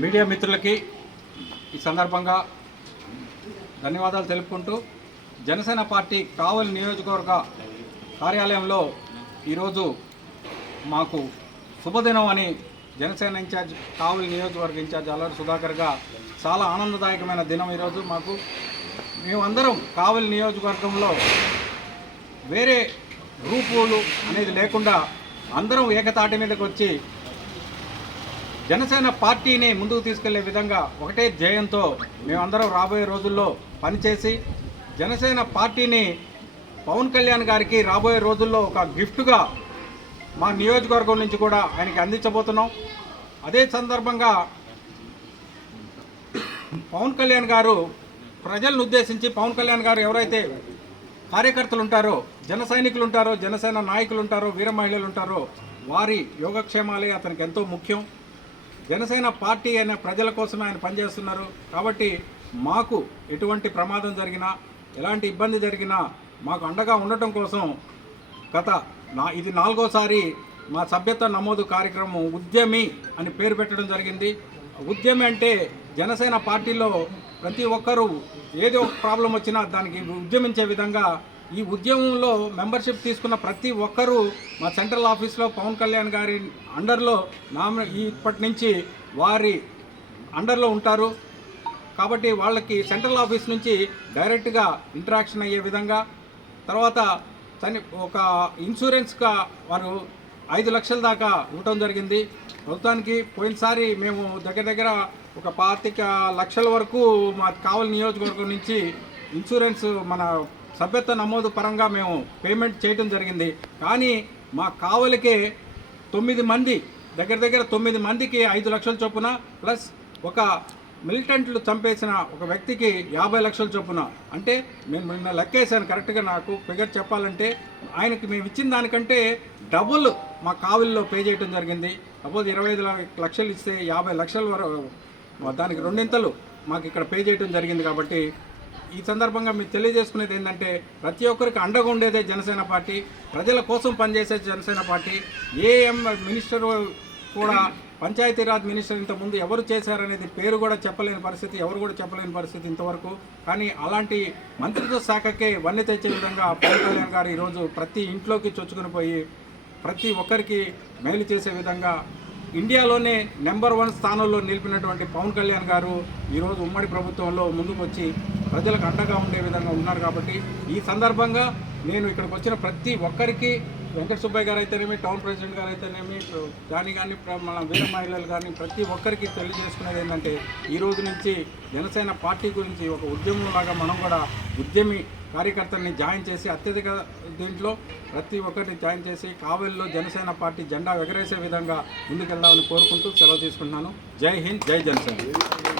Media మిత్రులకి ఈ సందర్భంగా ధన్యవాదాలు తెలుపుకుంటూ జనసేన పార్టీ కావలి నియోజకవర్గ కార్యాలయంలో ఈరోజు మాకు శుభదినం అని జనసేన ఇన్ఛార్జ్ కావలి నియోజకవర్గ ఇన్ఛార్జ్ అల్లూరి సుధాకర్గా చాలా ఆనందదాయకమైన దినం ఈరోజు మాకు. మేమందరం కావలి నియోజకవర్గంలో వేరే గ్రూపులు అనేది లేకుండా అందరం ఏకతాటి మీదకి వచ్చి జనసేన పార్టీని ముందుకు తీసుకెళ్లే విధంగా ఒకటే ధ్యేయంతో మేమందరం రాబోయే రోజుల్లో పనిచేసి జనసేన పార్టీని పవన్ కళ్యాణ్ గారికి రాబోయే రోజుల్లో ఒక గిఫ్ట్గా మా నియోజకవర్గం నుంచి కూడా ఆయనకి అందించబోతున్నాం. అదే సందర్భంగా పవన్ కళ్యాణ్ గారు ప్రజలను ఉద్దేశించి పవన్ కళ్యాణ్ గారు ఎవరైతే కార్యకర్తలు ఉంటారో, జన సైనికులు ఉంటారో, జనసేన నాయకులు ఉంటారో, వీర మహిళలు ఉంటారో వారి యోగక్షేమాలే అతనికి ఎంతో ముఖ్యం. జనసేన పార్టీ అయిన ప్రజల కోసమే ఆయన పనిచేస్తున్నారు. కాబట్టి మాకు ఎటువంటి ప్రమాదం జరిగినా, ఎలాంటి ఇబ్బంది జరిగినా మాకు అండగా ఉండటం కోసం ఇది 4వసారి మా సభ్యత్వ నమోదు కార్యక్రమం ఉద్యమి అని పేరు పెట్టడం జరిగింది. ఉద్యమి అంటే జనసేన పార్టీలో ప్రతి ఒక్కరూ ఏదో ఒక ప్రాబ్లం వచ్చినా దానికి ఉద్యమించే విధంగా ఈ ఉద్యమంలో మెంబర్షిప్ తీసుకున్న ప్రతి ఒక్కరూ మా సెంట్రల్ ఆఫీస్లో పవన్ కళ్యాణ్ గారి అండర్లో ఇప్పటి నుంచి వారి అండర్లో ఉంటారు. కాబట్టి వాళ్ళకి సెంట్రల్ ఆఫీస్ నుంచి డైరెక్ట్గా ఇంటరాక్షన్ అయ్యే విధంగా, తర్వాత ఒక ఇన్సూరెన్స్గా వారు 5 లక్షల దాకా ఇవ్వటం జరిగింది. మొత్తానికి పోయినసారి మేము దగ్గర ఒక 25 లక్షల వరకు మా కావలి నియోజకవర్గం నుంచి ఇన్సూరెన్స్ మన సభ్యత్వ నమోదు పరంగా మేము పేమెంట్ చేయడం జరిగింది. కానీ మా కావలికే 9 మంది దగ్గర 9 మందికి 5 లక్షల చొప్పున ప్లస్ ఒక మిలిటెంట్లు చంపేసిన ఒక వ్యక్తికి 50 లక్షల చొప్పున, అంటే నేను నిన్న లెక్కేసాను కరెక్ట్గా, నాకు ఫిగర్ చెప్పాలంటే ఆయనకి మేము ఇచ్చిన దానికంటే డబుల్ మా కావలిలో పే చేయడం జరిగింది. సపోజ్ 25 లక్షలు ఇస్తే 50 లక్షల వరకు దానికి 2 మాకు ఇక్కడ పే చేయడం జరిగింది. కాబట్టి ఈ సందర్భంగా మీకు తెలియజేసుకునేది ఏంటంటే ప్రతి ఒక్కరికి అండగా ఉండేదే జనసేన పార్టీ, ప్రజల కోసం పనిచేసే జనసేన పార్టీ. మినిస్టర్ కూడా పంచాయతీరాజ్ మినిస్టర్ ఇంతకుముందు ఎవరు చేశారనేది పేరు కూడా చెప్పలేని పరిస్థితి, ఎవరు కూడా చెప్పలేని పరిస్థితి ఇంతవరకు. కానీ అలాంటి మంత్రిత్వ శాఖకే వన్నె తెచ్చే విధంగా పవన్ కళ్యాణ్ గారు ఈరోజు ప్రతి ఇంట్లోకి చొచ్చుకుని పోయి ప్రతి ఒక్కరికి మేలు చేసే విధంగా ఇండియాలోనే నెంబర్ 1 స్థానంలో నిలిపినటువంటి పవన్ కళ్యాణ్ గారు ఈరోజు ఉమ్మడి ప్రభుత్వంలో ముందుకు వచ్చి ప్రజలకు అండగా ఉండే విధంగా ఉన్నారు. కాబట్టి ఈ సందర్భంగా నేను ఇక్కడికి వచ్చిన ప్రతి ఒక్కరికి, వెంకట సుబ్బయ్య గారు అయితేనేమి, టౌన్ ప్రెసిడెంట్ గారు అయితేనేమి, జానీ కానీ, మన వీర మహిళలు కానీ ప్రతి ఒక్కరికి తెలియజేసుకునేది ఏంటంటే ఈ రోజు నుంచి జనసేన పార్టీ గురించి ఒక ఉద్యమంలాగా మనం కూడా ఉద్యమి కార్యకర్తల్ని జాయిన్ చేసి అత్యధిక దీంట్లో ప్రతి ఒక్కరిని జాయిన్ చేసి కావలిలో జనసేన పార్టీ జెండా ఎగరేసే విధంగా ముందుకెళ్దామని కోరుకుంటూ సెలవు తీసుకుంటున్నాను. జై హింద్, జై జనసేన.